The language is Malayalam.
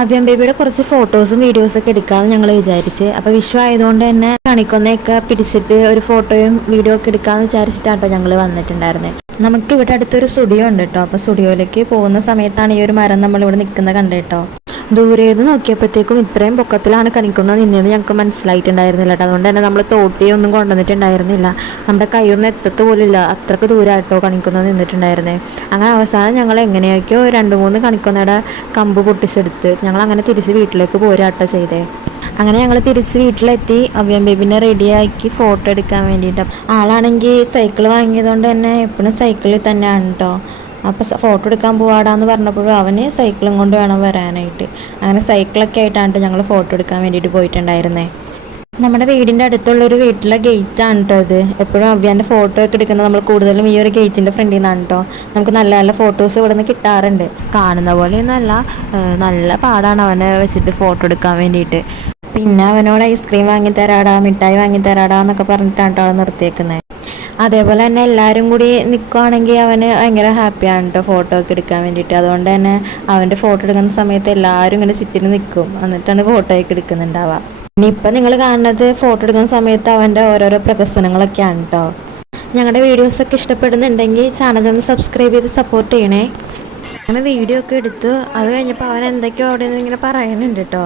അഭ്യം ബേബിയുടെ കുറച്ച് ഫോട്ടോസും വീഡിയോസൊക്കെ എടുക്കാമെന്ന് ഞങ്ങൾ വിചാരിച്ച്. അപ്പോൾ വിഷു ആയതുകൊണ്ട് തന്നെ കണിക്കൊന്നയൊക്കെ പിടിച്ചിട്ട് ഒരു ഫോട്ടോയും വീഡിയോ ഒക്കെ എടുക്കാമെന്ന് വിചാരിച്ചിട്ടാട്ടോ ഞങ്ങൾ വന്നിട്ടുണ്ടായിരുന്നത്. നമുക്ക് ഇവിടെ അടുത്തൊരു സ്റ്റുഡിയോ ഉണ്ട് കേട്ടോ. അപ്പോൾ സ്റ്റുഡിയോയിലേക്ക് പോകുന്ന സമയത്താണ് ഈ ഒരു മരം നമ്മളിവിടെ നിൽക്കുന്നത് കണ്ടേട്ടോ. ദൂരേത് നോക്കിയപ്പോഴത്തേക്കും ഇത്രയും പൊക്കത്തിലാണ് കണിക്കുന്ന നിന്നതെന്ന് ഞങ്ങൾക്ക് മനസ്സിലായിട്ടുണ്ടായിരുന്നില്ല കേട്ടോ. അതുകൊണ്ട് തന്നെ നമ്മൾ തോട്ടിയൊന്നും കൊണ്ടുവന്നിട്ടുണ്ടായിരുന്നില്ല. നമ്മുടെ കൈയൊന്നും എത്തത്ത് പോലില്ല, അത്രയ്ക്ക് ദൂരമായിട്ടോ കണിക്കുന്ന നിന്നിട്ടുണ്ടായിരുന്നേ. അങ്ങനെ അവസാനം ഞങ്ങൾ എങ്ങനെയൊക്കെയോ 2-3 കണിക്കൊന്നയുടെ കമ്പ് പൊട്ടിച്ചെടുത്ത് ഞങ്ങൾ അങ്ങനെ തിരിച്ച് വീട്ടിലേക്ക് പോരാട്ടോ ചെയ്തേ. അങ്ങനെ ഞങ്ങൾ തിരിച്ച് വീട്ടിലെത്തി. അഭ്യം ബേബിനെ റെഡിയാക്കി ഫോട്ടോ എടുക്കാൻ വേണ്ടിയിട്ട്. ആളാണെങ്കിൽ സൈക്കിൾ വാങ്ങിയതുകൊണ്ട് തന്നെ എപ്പോഴും സൈക്കിളിൽ തന്നെയാണ് കേട്ടോ. അപ്പോൾ ഫോട്ടോ എടുക്കാൻ പോവാടാന്ന് പറഞ്ഞപ്പോഴും അവന് സൈക്കിളും കൊണ്ട് വേണം വരാനായിട്ട്. അങ്ങനെ സൈക്കിളൊക്കെ ആയിട്ടാണ് ഞങ്ങൾ ഫോട്ടോ എടുക്കാൻ വേണ്ടിയിട്ട് പോയിട്ടുണ്ടായിരുന്നേ. നമ്മുടെ വീടിൻ്റെ അടുത്തുള്ളൊരു വീട്ടിലെ ഗേറ്റാണ് കേട്ടോ ഇത്. എപ്പോഴും അഭ്യാൻ്റെ ഫോട്ടോ ഒക്കെ എടുക്കുന്നത് നമ്മൾ കൂടുതലും ഈ ഒരു ഗേറ്റിൻ്റെ ഫ്രണ്ടിൽ നിന്നാണ് കേട്ടോ. നമുക്ക് നല്ല നല്ല ഫോട്ടോസ് ഇവിടെ നിന്ന് കിട്ടാറുണ്ട്. കാണുന്ന പോലെയൊന്നുമല്ല, നല്ല പാടാണ് അവനെ വെച്ചിട്ട് ഫോട്ടോ എടുക്കാൻ വേണ്ടിയിട്ട്. പിന്നെ അവനോട് ഐസ്ക്രീം വാങ്ങിത്തരാടാ, മിഠായി വാങ്ങിത്തരാടാ എന്നൊക്കെ പറഞ്ഞിട്ടാണ് കേട്ടോ അവൾ നിർത്തിയേക്കുന്നത്. അതേപോലെ തന്നെ എല്ലാവരും കൂടി നിൽക്കുകയാണെങ്കിൽ അവന് ഭയങ്കര ഹാപ്പിയാണ് കേട്ടോ ഫോട്ടോ ഒക്കെ എടുക്കാൻ വേണ്ടിയിട്ട്. അതുകൊണ്ട് തന്നെ അവൻ്റെ ഫോട്ടോ എടുക്കുന്ന സമയത്ത് എല്ലാവരും ഇങ്ങനെ ചുറ്റിനും നിൽക്കും, എന്നിട്ടാണ് ഫോട്ടോ ഒക്കെ എടുക്കുന്നുണ്ടാവുക. ഇനിയിപ്പം നിങ്ങൾ കാണുന്നത് ഫോട്ടോ എടുക്കുന്ന സമയത്ത് അവൻ്റെ ഓരോരോ പ്രകസനങ്ങളൊക്കെയാണ് കേട്ടോ. ഞങ്ങളുടെ വീഡിയോസൊക്കെ ഇഷ്ടപ്പെടുന്നുണ്ടെങ്കിൽ ചാനൽ ഒന്ന് സബ്സ്ക്രൈബ് ചെയ്ത് സപ്പോർട്ട് ചെയ്യണേ. അങ്ങനെ വീഡിയോ ഒക്കെ എടുത്ത് അത് കഴിഞ്ഞപ്പോൾ അവൻ എന്തൊക്കെയോ അവിടെ നിന്ന് ഇങ്ങനെ പറയുന്നുണ്ട് കേട്ടോ.